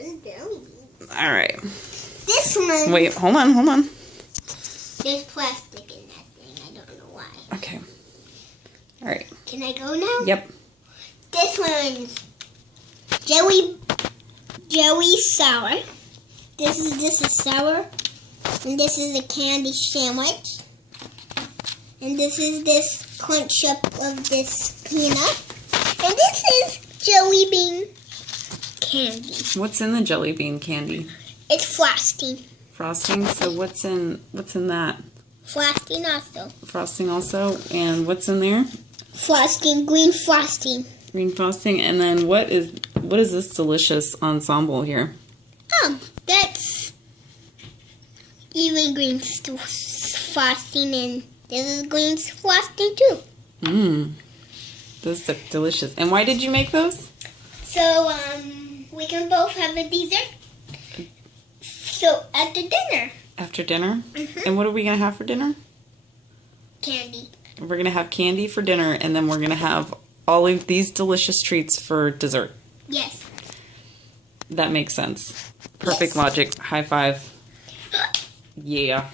one jelly bean. All right. This one. Wait, hold on. There's plastic in that thing. I don't know why. Okay. All right. Can I go now? Yep. This one's jelly sour. This is sour, and this is a candy sandwich, and this is this crunch up of this peanut, and this is jelly bean candy. What's in the jelly bean candy? It's frosting. Frosting. So what's in that? Frosting also. Frosting also. And what's in there? Frosting, green frosting. Green frosting. And then what is this delicious ensemble here? That's even green frosting, and this is green frosting too. Those look delicious. And why did you make those? So, we can both have a dessert. So, after dinner. After dinner? Mhm. And what are we going to have for dinner? Candy. We're going to have candy for dinner, and then we're going to have all of these delicious treats for dessert. Yes. That makes sense. Perfect Yes. logic. High five. Yeah.